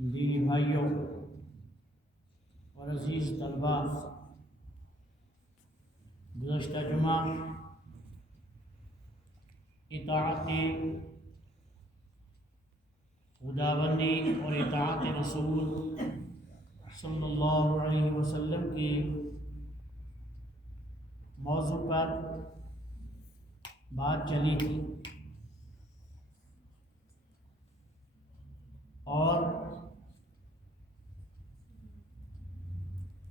دینی بھائیوں اور عزیز طلباء، گزشتہ جمعہ اطاعت خداوندی اور اطاعت رسول صلی اللہ علیہ وسلم کے موضوع پر بات چلی تھی، اور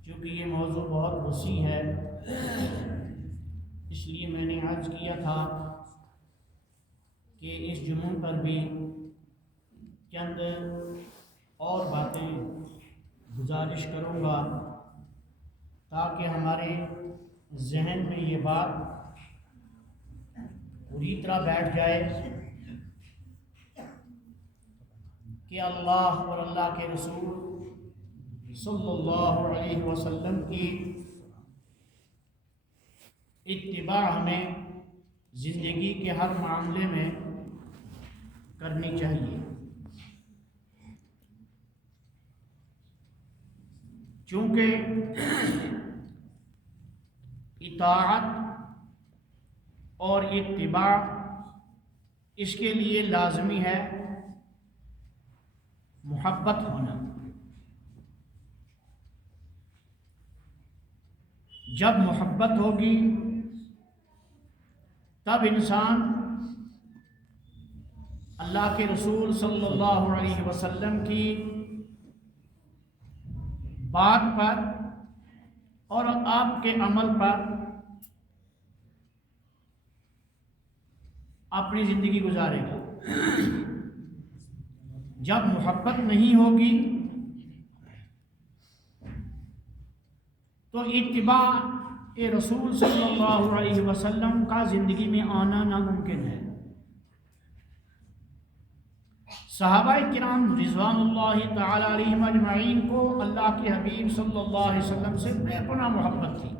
چونکہ یہ موضوع بہت وسیع ہے اس لیے میں نے عرض کیا تھا کہ اس جمعہ پر بھی چند اور باتیں گزارش کروں گا تاکہ ہمارے ذہن میں یہ بات پوری طرح بیٹھ جائے کہ اللہ اور اللہ کے رسول صلی اللہ علیہ وسلم کی اتباع ہمیں زندگی کے ہر معاملے میں کرنی چاہیے، چونکہ اطاعت اور اتباع اس کے لیے لازمی ہے محبت ہونا۔ جب محبت ہوگی تب انسان اللہ کے رسول صلی اللہ علیہ وسلم کی بات پر اور آپ کے عمل پر اپنی زندگی گزارے گا۔ جب محبت نہیں ہوگی تو اتباع رسول صلی اللہ علیہ وسلم کا زندگی میں آنا ناممکن ہے۔ صحابہ کرام رضوان اللہ تعالی علیہم اجمعین کو اللہ کے حبیب صلی اللہ علیہ وسلم سے بے پناہ محبت تھی،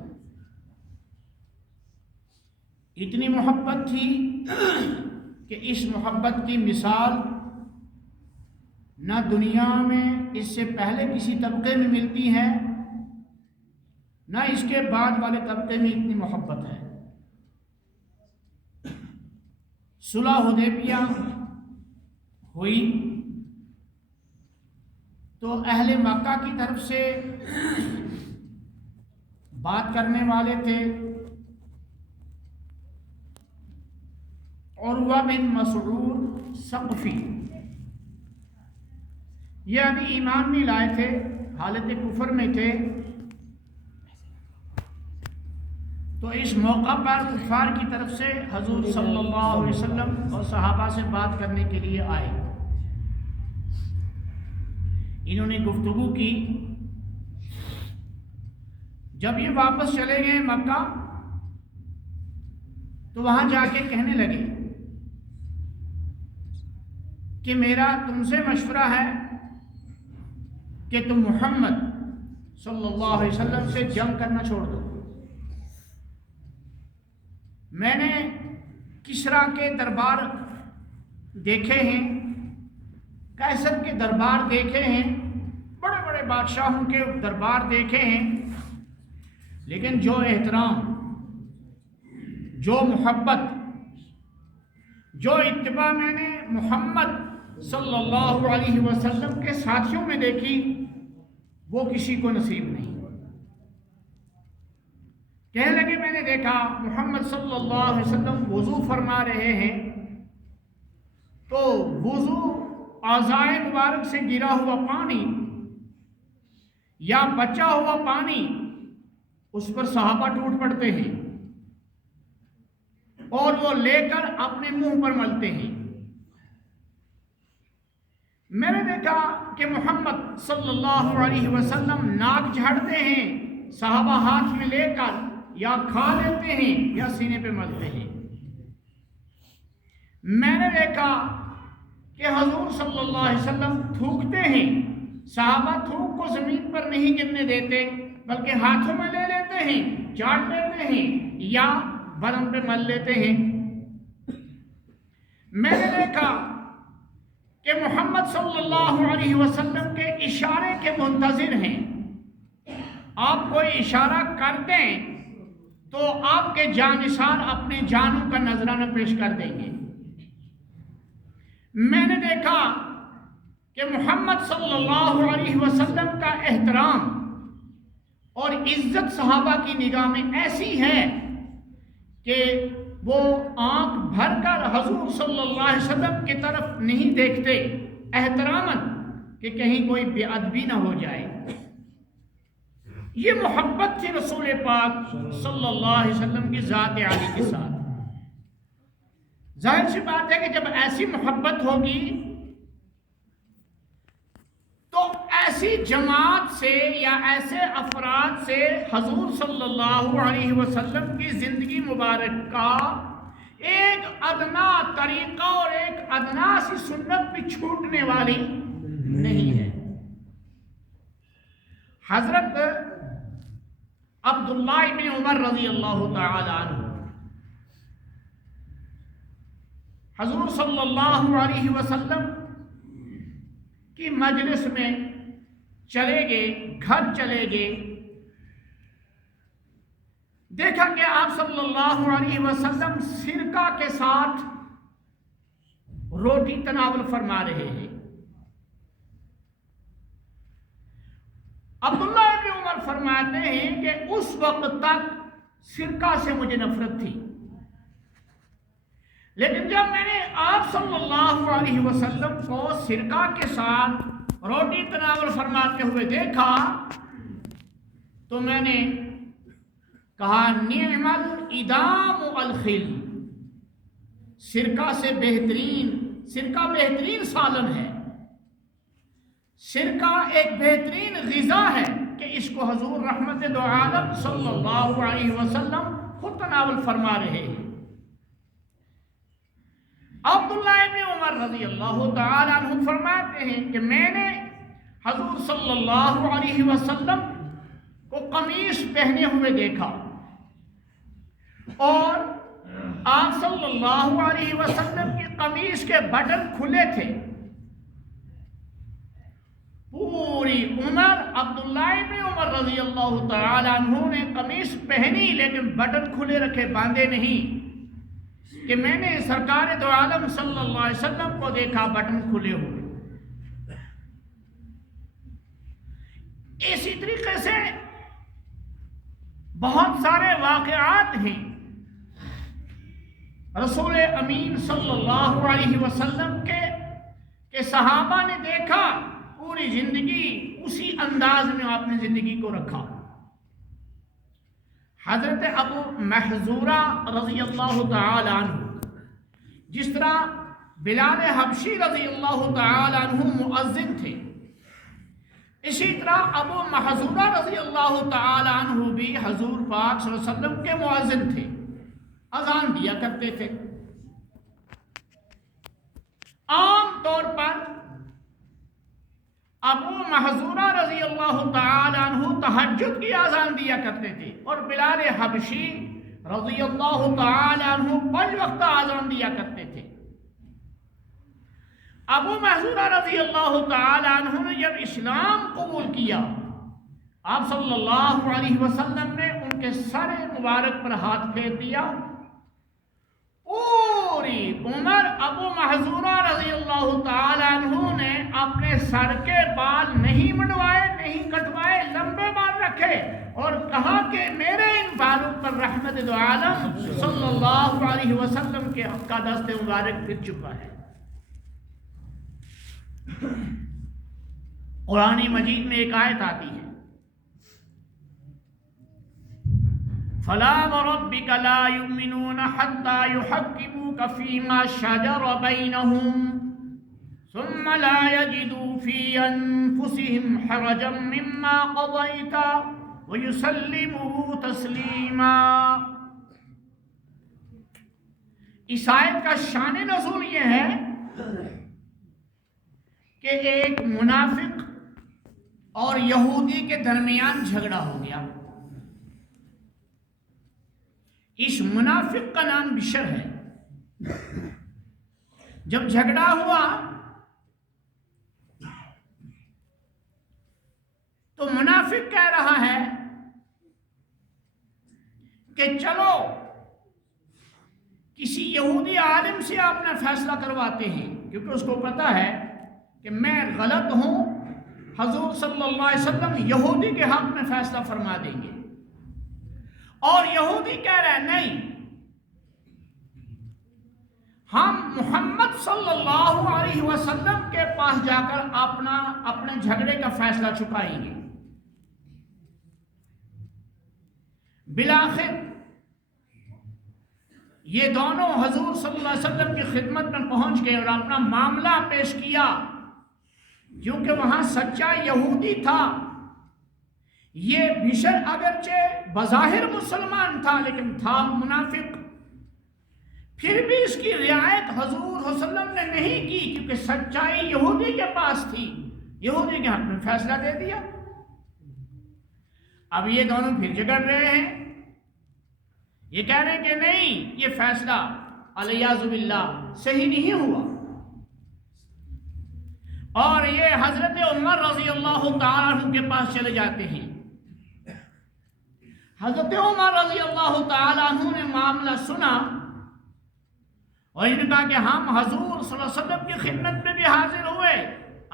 اتنی محبت تھی کہ اس محبت کی مثال نہ دنیا میں اس سے پہلے کسی طبقے میں ملتی ہے، نہ اس کے بعد والے طبقے میں اتنی محبت ہے۔ صلح حدیبیہ ہوئی تو اہل مکہ کی طرف سے بات کرنے والے تھے عروہ بن مسعود ثقفی، یہ ابھی ایمان نہیں لائے تھے، حالت کفر میں تھے، تو اس موقع پر کفار کی طرف سے حضور صلی اللہ علیہ وسلم اور صحابہ سے بات کرنے کے لیے آئے۔ انہوں نے گفتگو کی، جب یہ واپس چلے گئے مکہ تو وہاں جا کے کہنے لگے کہ میرا تم سے مشورہ ہے کہ تم محمد صلی اللہ علیہ وسلم سے جنگ کرنا چھوڑ دو۔ میں نے کسریٰ کے دربار دیکھے ہیں، قیصر کے دربار دیکھے ہیں، بڑے بڑے بادشاہوں کے دربار دیکھے ہیں، لیکن جو احترام، جو محبت، جو اتباع میں نے محمد صلی اللہ علیہ وسلم کے ساتھیوں میں دیکھی وہ کسی کو نصیب نہیں۔ کہنے لگے میں نے دیکھا محمد صلی اللہ علیہ وسلم وضو فرما رہے ہیں تو وضو اعضائے مبارک سے گرا ہوا پانی یا بچا ہوا پانی اس پر صحابہ ٹوٹ پڑتے ہیں اور وہ لے کر اپنے منہ پر ملتے ہیں۔ میں نے دیکھا کہ محمد صلی اللہ علیہ وسلم ناک جھاڑتے ہیں، صحابہ ہاتھ میں لے کر یا کھا لیتے ہیں یا سینے پہ ملتے ہیں۔ میں نے دیکھا کہ حضور صلی اللہ علیہ وسلم تھوکتے ہیں، صحابہ تھوک کو زمین پر نہیں گرنے دیتے بلکہ ہاتھوں میں لے لیتے ہیں، چاٹ لیتے ہیں یا بدن پہ مل لیتے ہیں۔ میں نے دیکھا کہ محمد صلی اللہ علیہ وسلم کے اشارے کے منتظر ہیں. آپ کوئی اشارہ کر دیں تو آپ کے جانثار اپنی جانوں کا نذرانہ پیش کر دیں گے. میں نے دیکھا کہ محمد صلی اللہ علیہ وسلم کا احترام اور عزت صحابہ کی نگاہ میں ایسی ہے کہ وہ آنکھ بھر کر حضور صلی اللہ علیہ وسلم کی طرف نہیں دیکھتے احتراماً کہ کہیں کوئی بے ادبی نہ ہو جائے. یہ محبت تھی رسول پاک صلی اللہ علیہ وسلم کی ذات عالی کے ساتھ. ظاہر سی بات ہے کہ جب ایسی محبت ہوگی تو ایسی جماعت سے یا ایسے افراد سے حضور صلی اللہ علیہ وسلم کی زندگی مبارک کا ایک ادنا طریقہ اور ایک ادنا سی سنت بھی چھوٹنے والی نہیں ہے. حضرت عبداللہ ابن عمر رضی اللہ تعالی عنہ حضور صلی اللہ علیہ وسلم کی مجلس میں چلے گئے، گھر چلے گئے. دیکھا کہ آپ صلی اللہ علیہ وسلم سرکہ کے ساتھ روٹی تناول فرما رہے ہیں. عبداللہ ابن عمر فرماتے ہیں کہ اس وقت تک سرکہ سے مجھے نفرت تھی، لیکن جب میں نے آپ صلی اللہ علیہ وسلم کو سرکہ کے ساتھ روٹی تناول فرماتے ہوئے دیکھا تو میں نے کہا نعم الادام الخل، سرکہ بہترین سالن ہے، سرکہ ایک بہترین غذا ہے کہ اس کو حضور رحمت دو عالم صلی اللہ علیہ وسلم خود تناول فرما رہے ہیں. عبداللہ ابن عمر رضی اللہ تعالی عنہ فرماتے ہیں کہ میں نے حضور صلی اللہ علیہ وسلم کو قمیص پہنے ہوئے دیکھا اور آپ صلی اللہ علیہ وسلم کی قمیص کے بٹن کھلے تھے. پوری عمر عبداللہ ابن عمر رضی اللہ تعالی عنہ نے قمیص پہنی لیکن بٹن کھلے رکھے، باندھے نہیں. کہ میں نے سرکار دو عالم صلی اللہ علیہ وسلم کو دیکھا بٹن کھلے ہوئے. اسی طریقے سے بہت سارے واقعات ہیں. رسول امین صلی اللہ علیہ وسلم کے صحابہ نے دیکھا، پوری زندگی اسی انداز میں آپ نے زندگی کو رکھا. حضرت ابو محذورہ رضی اللہ تعالی عنہ، جس طرح بلال حبشی رضی اللہ تعالی عنہ مؤذن تھے، اسی طرح ابو محذورہ رضی اللہ تعالی عنہ بھی حضور پاک صلی اللہ علیہ وسلم کے مؤذن تھے، اذان دیا کرتے تھے. عام طور پر ابو محذورہ رضی اللہ تعالی عنہ تہجد کی اذان دیا کرتے تھے اور بلال حبشی رضی اللہ تعالی عنہ 5 وقت اذان دیا کرتے تھے. ابو محذورہ رضی اللہ تعالی عنہ نے جب اسلام قبول کیا، آپ صلی اللہ علیہ وسلم نے ان کے سر مبارک پر ہاتھ پھیر دیا. پوری عمر ابو محذورہ رضی اللہ تعالی عنہ نے اپنے سر کے بال نہیں منڈوائے، نہیں کٹوائے، لمبے بال رکھے اور کہا کہ میرے ان بالوں پر رحمت دو عالم صلی اللہ علیہ وسلم کے حق کا دست مبارک پھر چکا ہے. قرآن مجید میں ایک آیت آتی ہے، فَلَا وَرَبِّكَ لَا يُؤْمِنُونَ حَتَّى يُحَكِّمُوكَ فِي مَا شَجَرَ بَيْنَهُمْ ثُمَّ لَا يَجِدُوا فِي أَنفُسِهِمْ حَرَجًا مِّمَّا قَضَيْتَ وَيُسَلِّمُوا تَسْلِيمًا. اس آیت کا شان نزول یہ ہے کہ ایک منافق اور یہودی کے درمیان جھگڑا ہو گیا. اس منافق کا نام بشر ہے. جب جھگڑا ہوا منافق کہہ رہا ہے کہ چلو کسی یہودی عالم سے آپ نے فیصلہ کرواتے ہیں، کیونکہ اس کو پتا ہے کہ میں غلط ہوں، حضور صلی اللہ علیہ وسلم یہودی کے حق میں فیصلہ فرما دیں گے۔ اور یہودی کہہ رہے ہیں نہیں، ہم محمد صلی اللہ علیہ وسلم کے پاس جا کر اپنے جھگڑے کا فیصلہ چکائیں گے۔ بالآخر یہ دونوں حضور صلی اللہ علیہ وسلم کی خدمت میں پہنچ گئے اور اپنا معاملہ پیش کیا، کیونکہ وہاں سچا یہودی تھا۔ یہ بشر اگرچہ بظاہر مسلمان تھا لیکن تھا منافق، پھر بھی اس کی رعایت حضور صلی اللہ علیہ وسلم نے نہیں کی، کیونکہ سچائی یہودی کے پاس تھی، یہودی کے حق میں فیصلہ دے دیا۔ اب یہ دونوں پھر جھگڑ رہے ہیں، یہ کہہ رہے ہیں کہ نہیں، یہ فیصلہ علیاذ باللہ صحیح نہیں ہوا۔ اور یہ حضرت عمر رضی اللہ تعالیٰ عنہ کے پاس چلے جاتے ہیں۔ حضرت عمر رضی اللہ تعالیٰ عنہ نے معاملہ سنا اور انہوں نے کہا کہ ہم حضور صلی اللہ علیہ وسلم کی خدمت میں بھی حاضر ہوئے،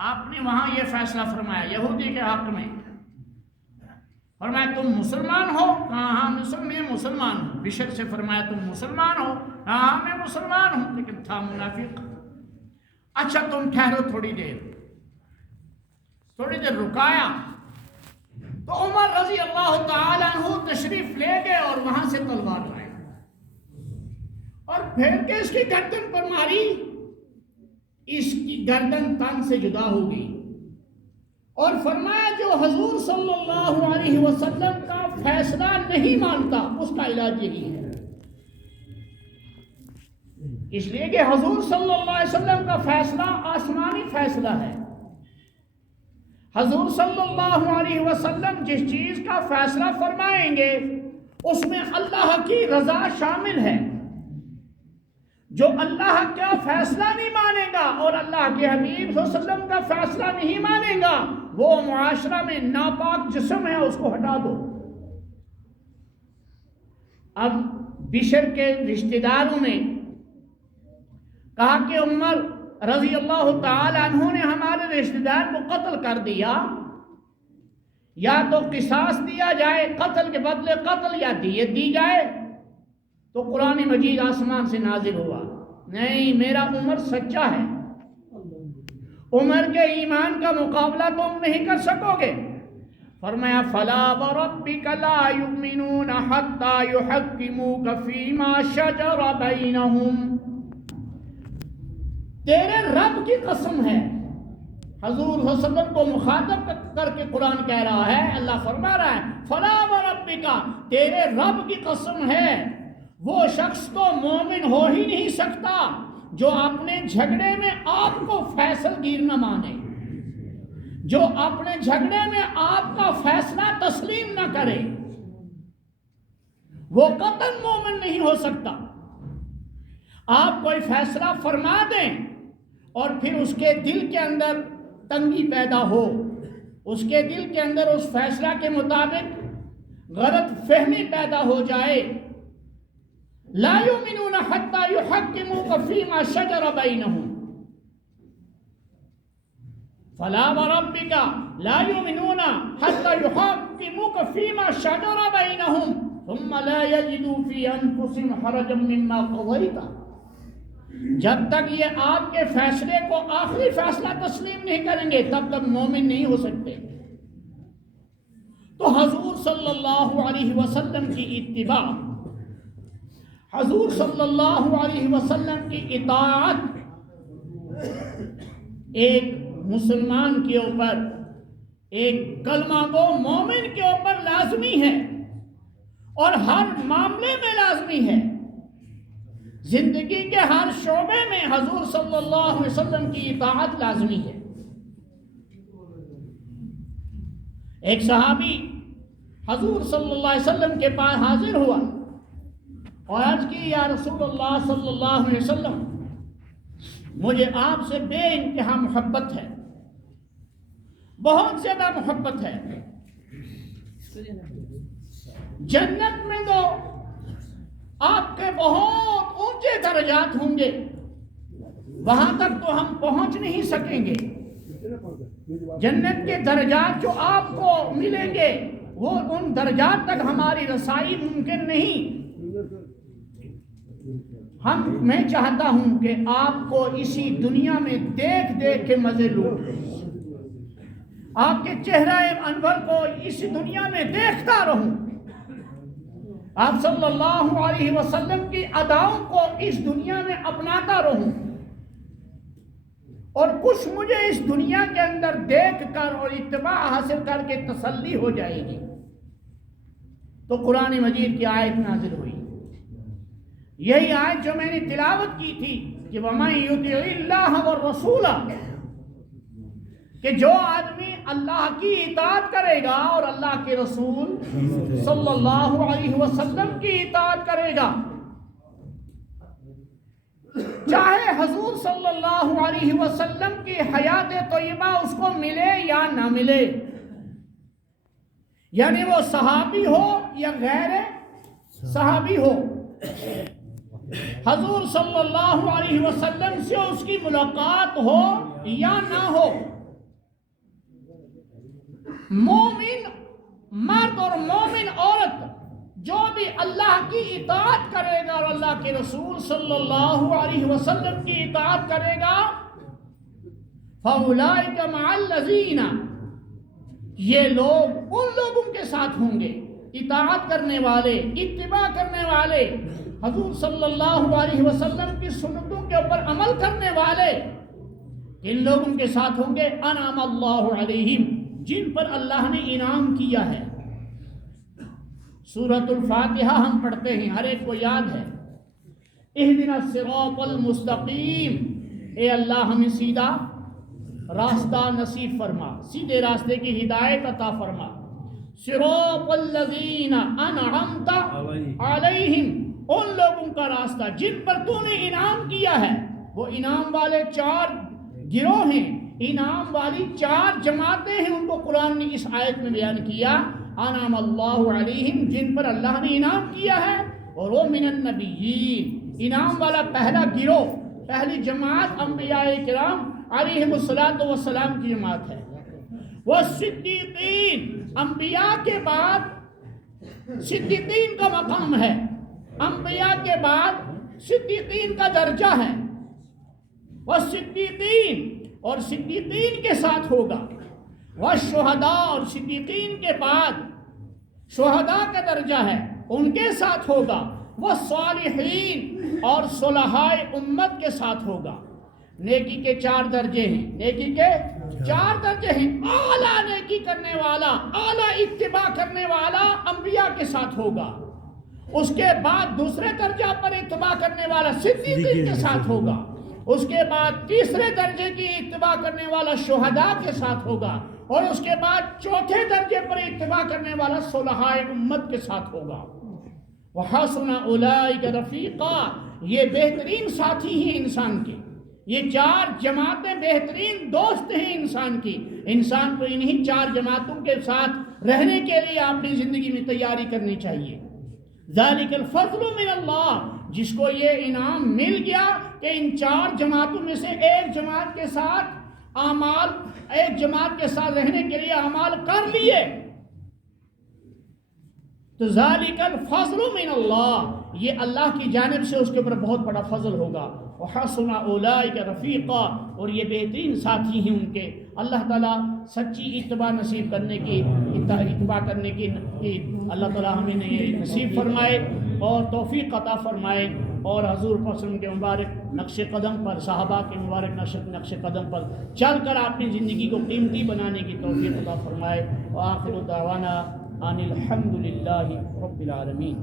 آپ نے وہاں یہ فیصلہ فرمایا یہودی کے حق میں۔ فرمایا تم مسلمان ہو؟ کہا ہاں میں مسلمان ہوں۔ بشر سے فرمایا تم مسلمان ہو؟ کہا ہاں میں مسلمان ہوں، لیکن تھا منافق۔ اچھا تم ٹھہرو تھوڑی دیر رکایا تو عمر رضی اللہ تعالیٰ عنہ تشریف لے گئے اور وہاں سے تلوار لائے اور پھیر کے اس کی گردن پر ماری، اس کی گردن تن سے جدا ہو گئی اور فرمایا جو حضور صلی اللہ علیہ وسلم کا فیصلہ نہیں مانتا اس کا علاج یہی ہے، اس لیے کہ حضور صلی اللہ علیہ وسلم کا فیصلہ آسمانی فیصلہ ہے۔ حضور صلی اللہ علیہ وسلم جس چیز کا فیصلہ فرمائیں گے اس میں اللہ کی رضا شامل ہے۔ جو اللہ کا فیصلہ نہیں مانے گا اور اللہ کے حبیب صلی اللہ علیہ وسلم کا فیصلہ نہیں مانے گا وہ معاشرہ میں ناپاک جسم ہے، اس کو ہٹا دو۔ اب بشر کے رشتہ داروں نے کہا کہ عمر رضی اللہ تعالی عنہ نے ہمارے رشتہ دار کو قتل کر دیا، یا تو قصاص دیا جائے، قتل کے بدلے قتل، یا دیت دی جائے۔ تو قرآن مجید آسمان سے نازل ہوا، نہیں میرا عمر سچا ہے، عمر کے ایمان کا مقابلہ تم نہیں کر سکو گے۔ فرمایا فلا وربک لا یؤمنون حتی یحکموک فیما شجر بینہم، تیرے رب کی قسم ہے۔ حضور صلی اللہ علیہ وسلم کو مخاطب کر کے قرآن کہہ رہا ہے، اللہ فرما رہا ہے فلا وربک، تیرے رب کی قسم ہے، وہ شخص تو مومن ہو ہی نہیں سکتا جو اپنے جھگڑے میں آپ کو فیصل گیر نہ مانے، جو اپنے جھگڑے میں آپ کا فیصلہ تسلیم نہ کرے، وہ قطعاً مومن نہیں ہو سکتا۔ آپ کوئی فیصلہ فرما دیں اور پھر اس کے دل کے اندر تنگی پیدا ہو، اس کے دل کے اندر اس فیصلہ کے مطابق غلط فہمی پیدا ہو جائے، لا یؤمنون حتی یحکموک فیما شجر بینہم، فلا وربک لا یؤمنون حتی یحکموک فیما شجر بینہم ثم لا یجدوا فی انفسہم حرجا مما قضیت، جب تک یہ آپ کے فیصلے کو آخری فیصلہ تسلیم نہیں کریں گے تب تک مومن نہیں ہو سکتے۔ تو حضور صلی اللہ علیہ وسلم کی اتباع، حضور صلی اللہ علیہ وسلم کی اطاعت ایک مسلمان کے اوپر، ایک کلمہ گو مومن کے اوپر لازمی ہے اور ہر معاملے میں لازمی ہے۔ زندگی کے ہر شعبے میں حضور صلی اللہ علیہ وسلم کی اطاعت لازمی ہے۔ ایک صحابی حضور صلی اللہ علیہ وسلم کے پاس حاضر ہوا اور عرض کی یا رسول اللہ صلی اللہ علیہ وسلم، مجھے آپ سے بے انتہا محبت ہے، بہت زیادہ محبت ہے، جنت میں تو آپ کے بہت اونچے درجات ہوں گے، وہاں تک تو ہم پہنچ نہیں سکیں گے۔ جنت کے درجات جو آپ کو ملیں گے وہ ان درجات تک ہماری رسائی ممکن نہیں۔ میں چاہتا ہوں کہ آپ کو اسی دنیا میں دیکھ دیکھ کے مزے لوٹ لیں، آپ کے چہرہ انور کو اس دنیا میں دیکھتا رہوں، آپ صلی اللہ علیہ وسلم کی اداؤں کو اس دنیا میں اپناتا رہوں، اور کچھ مجھے اس دنیا کے اندر دیکھ کر اور اتباع حاصل کر کے تسلی ہو جائے گی۔ تو قرآن مجید کی آیت نازل ہوئی، یہی آیت جو میں نے تلاوت کی تھی کہ وَمَن يُطِعِ اللَّهَ وَالرَّسُولَ، کہ جو آدمی اللہ کی اطاعت کرے گا اور اللہ کے رسول صلی اللہ علیہ وسلم کی اطاعت کرے گا، چاہے حضور صلی اللہ علیہ وسلم کی حیات طیبہ اس کو ملے یا نہ ملے، یعنی وہ صحابی ہو یا غیر صحابی ہو، حضور صلی اللہ علیہ وسلم سے اس کی ملاقات ہو یا نہ ہو، مومن مرد اور مومن عورت جو بھی اللہ کی اطاعت کرے گا اور اللہ کے رسول صلی اللہ علیہ وسلم کی اطاعت کرے گا، فَأُولَٰئِكَ مَعَ الَّذِينَ، یہ لوگ ان لوگوں کے ساتھ ہوں گے، اطاعت کرنے والے، اتباع کرنے والے، حضور صلی اللہ علیہ وسلم کی سنتوں کے اوپر عمل کرنے والے، ان لوگوں کے ساتھ ہوں گے انعم اللہ علیہم، جن پر اللہ نے انعام کیا ہے۔ سورۃ الفاتحہ ہم پڑھتے ہیں، ہر ایک کو یاد ہے، اہدنا الصراط المستقیم، اے اللہ ہمیں سیدھا راستہ نصیب فرما، سیدھے راستے کی ہدایت عطا فرما۔ صراط الذین انعمت علیہم، ان لوگوں کا راستہ جن پر تو نے انعام کیا ہے۔ وہ انعام والے 4 گروہ ہیں، انعام والی 4 جماعتیں ہیں، ان کو قرآن نے اس آیت میں بیان کیا، انعم اللہ علیہم، جن پر اللہ نے انعام کیا ہے، اور وہ من النبیین، انعام والا پہلا گروہ، پہلی جماعت انبیاء کرام علیہم السلام کی جماعت ہے۔ وہ صدیقین، انبیاء کے بعد صدیقین کا مقام ہے، انبیاء کے بعد صدیقین کا درجہ ہے، وہ صدیقین، اور صدیقین کے ساتھ ہوگا، وہ شہداء، اور صدیقین کے بعد شہداء کا درجہ ہے، ان کے ساتھ ہوگا، وہ صالحین، اور صلحائے امت کے ساتھ ہوگا۔ نیکی کے 4 درجے ہیں، نیکی کے 4 درجے ہیں، اعلیٰ نیکی کرنے والا، اعلیٰ اتباع کرنے والا انبیاء کے ساتھ ہوگا، اس کے بعد دوسرے درجہ پر اتباع کرنے والا صدیقین کے ساتھ ہوگا، اس کے بعد تیسرے درجے کی اتباع کرنے والا شہداء کے ساتھ ہوگا، اور اس کے بعد چوتھے درجے پر اتباع کرنے والا صلحائے امت کے ساتھ ہوگا۔ وَحَسُنَ أُولَٰئِكَ رَفِيقًا، یہ بہترین ساتھی ہیں انسان کے، یہ 4 جماعتیں بہترین دوست ہیں انسان کی۔ انسان کو انہی 4 جماعتوں کے ساتھ رہنے کے لیے اپنی زندگی میں تیاری کرنی چاہیے۔ ذَلِكَ الْفَضْلُ مِنَ اللَّهِ، جس کو یہ انعام مل گیا کہ ان 4 جماعتوں میں سے ایک جماعت کے ساتھ اعمال، ایک جماعت کے ساتھ رہنے کے لیے اعمال کر لیے، تو ذَلِكَ الْفَضْلُ مِنَ اللَّهِ، یہ اللہ کی جانب سے اس کے اوپر بہت بڑا فضل ہوگا۔ وَحَسُنَ أُولَٰئِكَ رَفِيقًا، اور یہ بہترین ساتھی ہیں ان کے۔ اللہ تعالیٰ سچی اتباع نصیب کرنے کی، اتباع کرنے کی اللہ تعالیٰ ہمیں نصیب فرمائے اور توفیق عطا فرمائے، اور حضور صلی اللہ علیہ وسلم کے مبارک نقش قدم پر، صحابہ کے مبارک نقش قدم پر چل کر اپنی زندگی کو قیمتی بنانے کی توفیق عطا فرمائے۔ وآخر دعوانا ان الحمد للہ رب العالمین۔